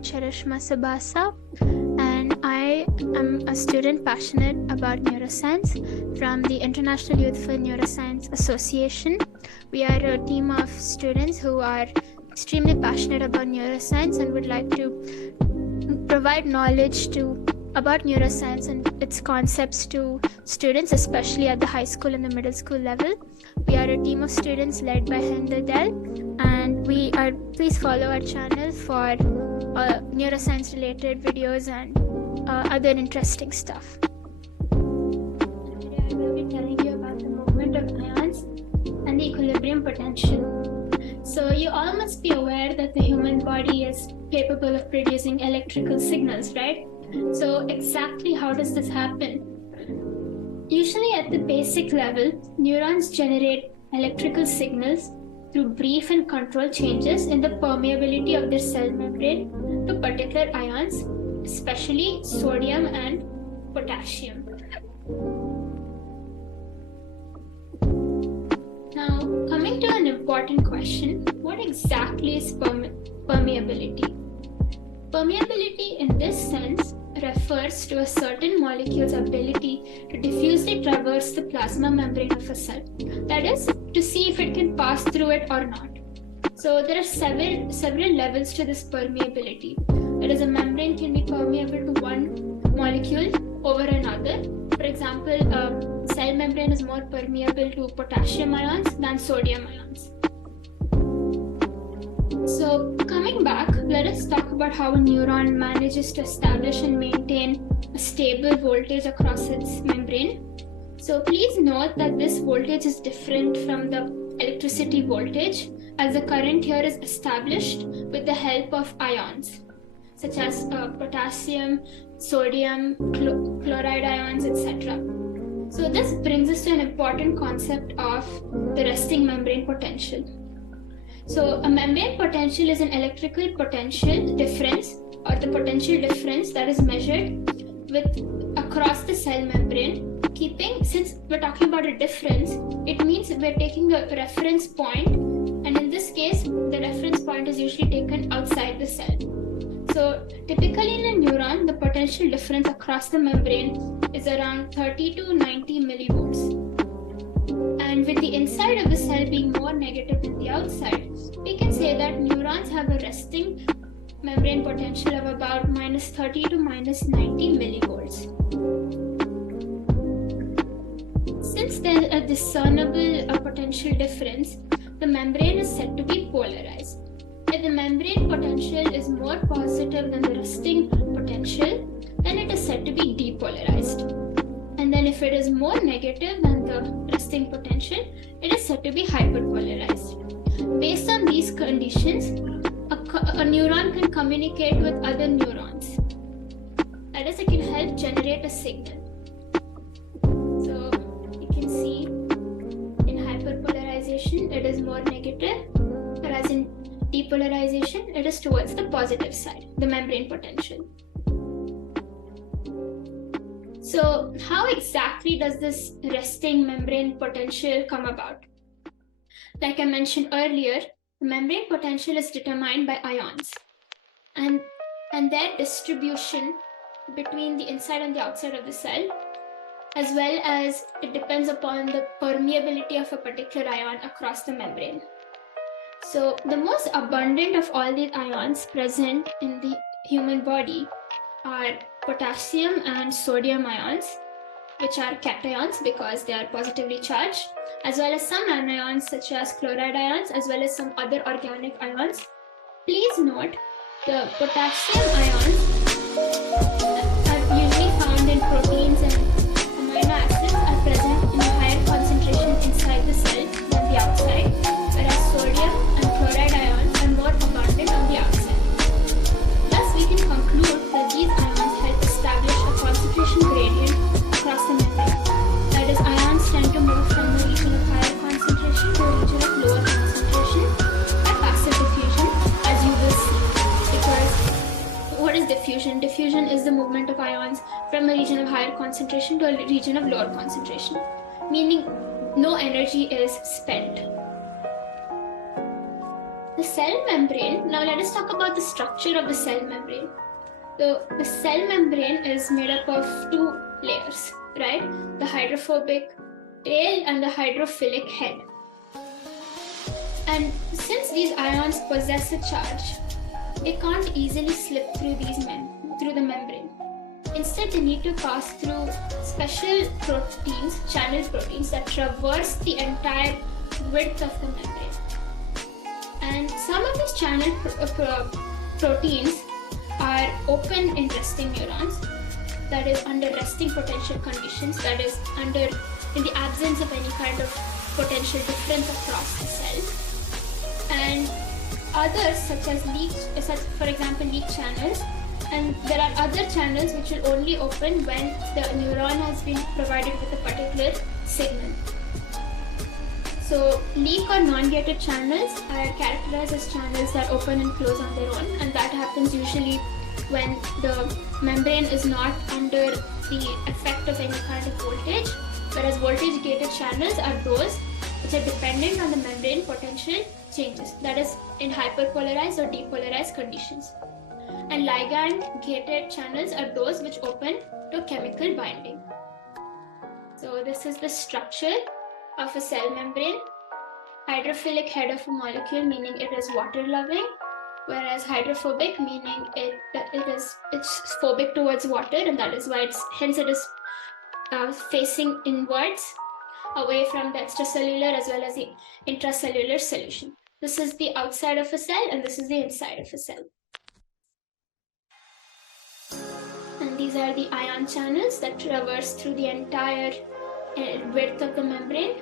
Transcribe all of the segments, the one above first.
am Charishma Sabasa, and I am a student passionate about neuroscience from the International Youth for Neuroscience Association. We are a team of students who are extremely passionate about neuroscience and would like to provide knowledge about neuroscience and its concepts to students, especially at the high school and the middle school level. We are a team of students led by Hender Dell, and please follow our channel for neuroscience related videos and other interesting stuff. Today I will be telling you about the movement of ions and the equilibrium potential. So you all must be aware that the human body is capable of producing electrical signals, right? So exactly how does this happen? Usually at the basic level, neurons generate electrical signals through brief and controlled changes in the permeability of their cell membrane to particular ions, especially sodium and potassium. Now, coming to an important question, what exactly is permeability? Permeability in this sense refers to a certain molecule's ability to diffusely traverse the plasma membrane of a cell. That is, to see if it can pass through it or not. So there are several levels to this permeability. That is, a membrane can be permeable to one molecule over another. For example, a cell membrane is more permeable to potassium ions than sodium ions. So coming back, let us talk about how a neuron manages to establish and maintain a stable voltage across its membrane. So please note that this voltage is different from the electricity voltage, as the current here is established with the help of ions, such as potassium, sodium, chloride ions, etc. So this brings us to an important concept of the resting membrane potential. So a membrane potential is an electrical potential difference, or the potential difference that is measured across the cell membrane. Since we're talking about a difference, it means we're taking a reference point, and in this case, the reference point is usually taken outside the cell. So typically in a neuron, the potential difference across the membrane is around 30 to 90 millivolts. And with the inside of the cell being more negative than the outside, we can say that neurons have a resting membrane potential of about minus 30 to minus 90 millivolts. Since there's a discernible potential difference, the membrane is said to be polarized. If the membrane potential is more positive than the resting potential, then it is said to be depolarized. And then if it is more negative than the resting potential, it is said to be hyperpolarized. Based on these conditions, a neuron can communicate with other neurons. That is, it can help generate a signal. So you can see in hyperpolarization, it is more negative, whereas in depolarization, it is towards the positive side, the membrane potential. So how exactly does this resting membrane potential come about? Like I mentioned earlier, the membrane potential is determined by ions, and their distribution between the inside and the outside of the cell, as well as it depends upon the permeability of a particular ion across the membrane. So the most abundant of all these ions present in the human body are potassium and sodium ions, which are cations because they are positively charged, as well as some anions such as chloride ions, as well as some other organic ions. Please note, the potassium ions are usually found in proteins, and amino acids are present in a higher concentration inside the cell than the outside, whereas sodium and chloride ions are more abundant on the outside. Thus, we can conclude that these ions help establish a concentration gradient across the membrane. That is, ions tend to move from a region of higher concentration to a region of lower concentration by passive diffusion, as you will see. Because what is diffusion? Diffusion is the movement of ions from a region of higher concentration to a region of lower concentration, meaning no energy is spent. the cell membrane, now let us talk about the structure of the cell membrane. The cell membrane is made up of two layers, right? The hydrophobic tail and the hydrophilic head. And since these ions possess a charge, they can't easily slip through through the membrane. Instead, they need to pass through special proteins, channel proteins, that traverse the entire width of the membrane. And some of these channel proteins are open in resting neurons, that is under resting potential conditions, that is in the absence of any kind of potential difference across the cell. And others, such as for example leak channels, and there are other channels which will only open when the neuron has been provided with a particular signal. So leak or non-gated channels are characterized as channels that open and close on their own, and that happens usually when the membrane is not under the effect of any kind of voltage, whereas voltage-gated channels are those which are dependent on the membrane potential changes, that is in hyperpolarized or depolarized conditions. And ligand-gated channels are those which open to chemical binding. So this is the structure of a cell membrane. Hydrophilic head of a molecule, meaning it is water-loving, whereas hydrophobic, meaning it's phobic towards water, and that is why it is facing inwards, away from the extracellular as well as the intracellular solution. This is the outside of a cell, and this is the inside of a cell. And these are the ion channels that traverse through the entire width of the membrane.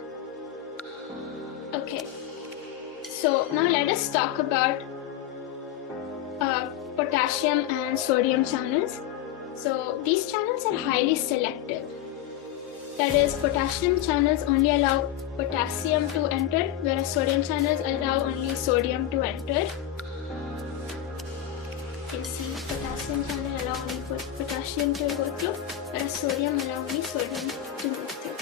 Okay, so now let us talk about potassium and sodium channels. So these channels are highly selective. That is, potassium channels only allow potassium to enter, whereas sodium channels allow only sodium to enter. You can see potassium channel allow only potassium to go through, whereas sodium allow only sodium to move through.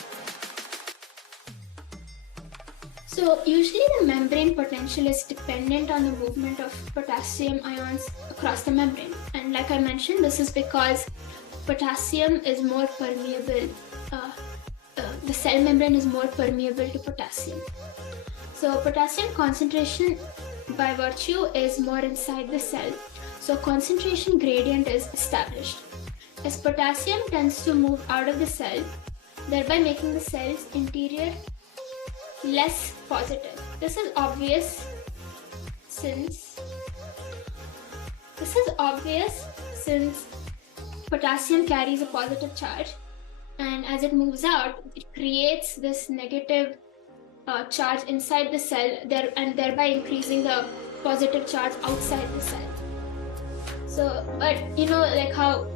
So usually the membrane potential is dependent on the movement of potassium ions across the membrane. And like I mentioned, this is because potassium is more permeable. The cell membrane is more permeable to potassium. So potassium concentration by virtue is more inside the cell. So concentration gradient is established. As potassium tends to move out of the cell, thereby making the cell's interior less positive. This is obvious since potassium carries a positive charge, and as it moves out, it creates this negative charge inside the cell, and thereby increasing the positive charge outside the cell. So, but you know, like how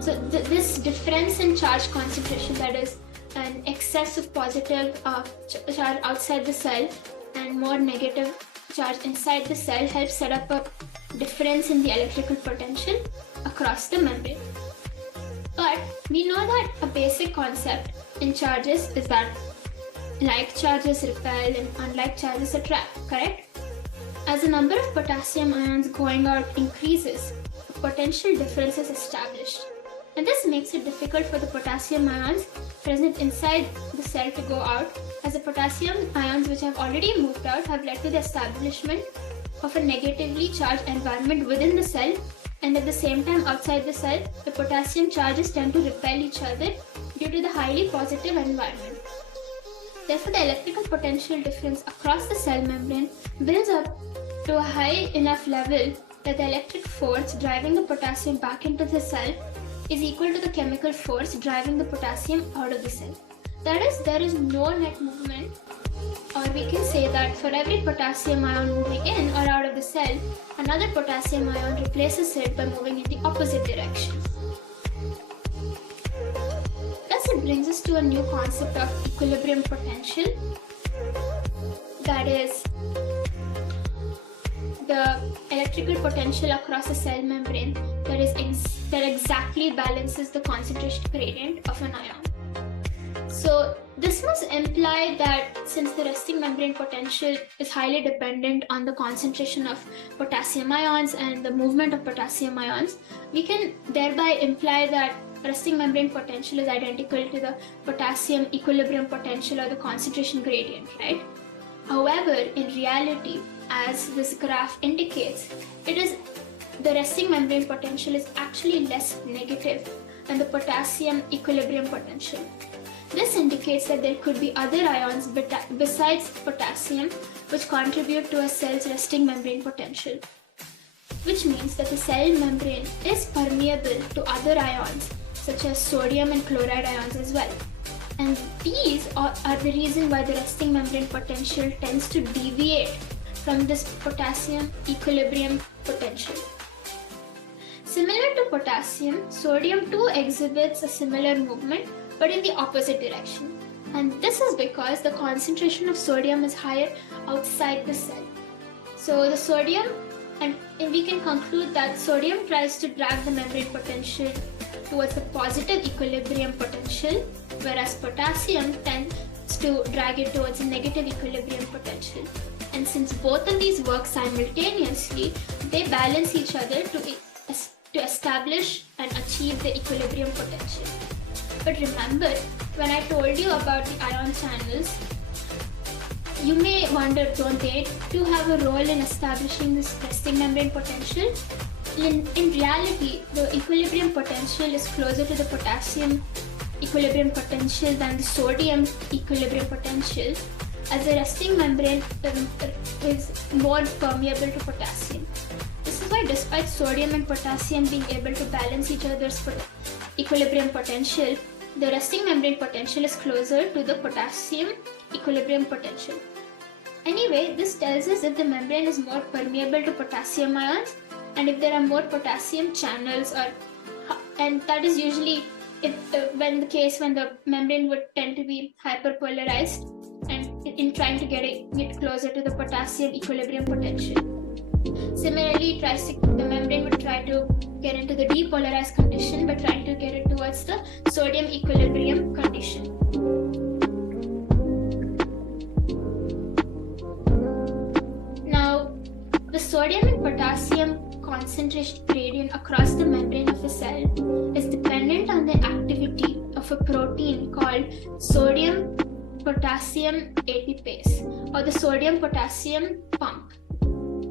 this difference in charge concentration, that is an excess of positive charge outside the cell and more negative charge inside the cell, helps set up a difference in the electrical potential across the membrane. But we know that a basic concept in charges is that like charges repel and unlike charges attract, correct? As the number of potassium ions going out increases, a potential difference is established. And this makes it difficult for the potassium ions present inside the cell to go out, as the potassium ions which have already moved out have led to the establishment of a negatively charged environment within the cell, and at the same time outside the cell, the potassium charges tend to repel each other due to the highly positive environment. Therefore, the electrical potential difference across the cell membrane builds up to a high enough level that the electric force driving the potassium back into the cell is equal to the chemical force driving the potassium out of the cell. That is, there is no net movement, or we can say that for every potassium ion moving in or out of the cell, another potassium ion replaces it by moving in the opposite direction. Thus, it brings us to a new concept of equilibrium potential, that is, the electrical potential across a cell membrane that exactly balances the concentration gradient of an ion. So this must imply that since the resting membrane potential is highly dependent on the concentration of potassium ions and the movement of potassium ions, we can thereby imply that resting membrane potential is identical to the potassium equilibrium potential or the concentration gradient, right? However, in reality, as this graph indicates, the resting membrane potential is actually less negative than the potassium equilibrium potential. This indicates that there could be other ions besides potassium which contribute to a cell's resting membrane potential, which means that the cell membrane is permeable to other ions such as sodium and chloride ions as well. And these are the reason why the resting membrane potential tends to deviate from this potassium equilibrium potential. Similar to potassium, sodium too exhibits a similar movement but in the opposite direction. And this is because the concentration of sodium is higher outside the cell. So the sodium, and we can conclude that sodium tries to drag the membrane potential towards the positive equilibrium potential, whereas potassium tends to drag it towards a negative equilibrium potential. And since both of these work simultaneously, they balance each other to establish and achieve the equilibrium potential. But remember, when I told you about the ion channels, you may wonder, don't they do have a role in establishing this resting membrane potential? In reality, the equilibrium potential is closer to the potassium equilibrium potential than the sodium equilibrium potential, as the resting membrane is more permeable to potassium. This is why despite sodium and potassium being able to balance each other's equilibrium potential, the resting membrane potential is closer to the potassium equilibrium potential. Anyway, this tells us if the membrane is more permeable to potassium ions and if there are more potassium channels, and that is usually when the membrane would tend to be hyperpolarized and in trying to get closer to the potassium equilibrium potential. Similarly, the membrane would try to get into the depolarized condition by trying to get it towards the sodium equilibrium condition. Now, the sodium and potassium concentration gradient across the membrane of a cell is dependent on the activity of a protein called sodium potassium ATPase or the sodium potassium pump.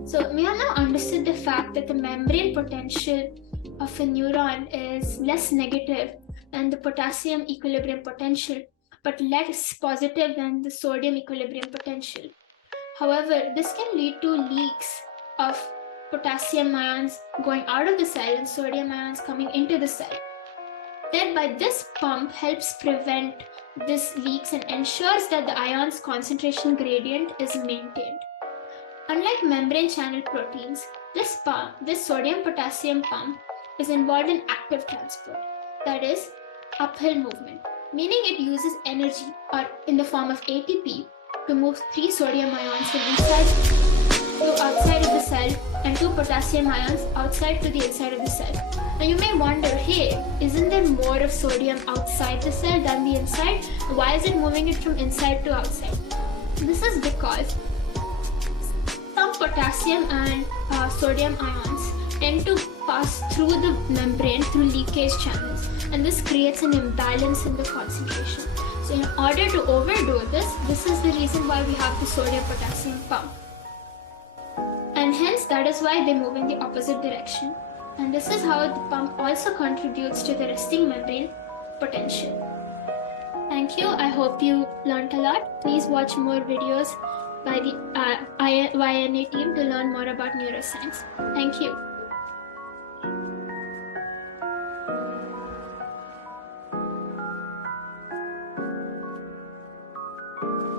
So we have now understood the fact that the membrane potential of a neuron is less negative than the potassium equilibrium potential, but less positive than the sodium equilibrium potential. However, this can lead to leaks of potassium ions going out of the cell and sodium ions coming into the cell. Thereby, this pump helps prevent these leaks and ensures that the ion's concentration gradient is maintained. Unlike membrane channel proteins, this sodium-potassium pump is involved in active transport, that is, uphill movement, meaning it uses energy or in the form of ATP to move 3 sodium ions from inside to outside of the cell and 2 potassium ions outside to the inside of the cell. Now you may wonder, hey, isn't there more of sodium outside the cell than the inside? Why is it moving it from inside to outside? This is because some potassium and sodium ions tend to pass through the membrane through leakage channels, and this creates an imbalance in the concentration. So in order to overdo this is the reason why we have the sodium-potassium pump. And hence that is why they move in the opposite direction. And this is how the pump also contributes to the resting membrane potential. Thank you. I hope you learned a lot. Please watch more videos by the YNA team to learn more about neuroscience. Thank you.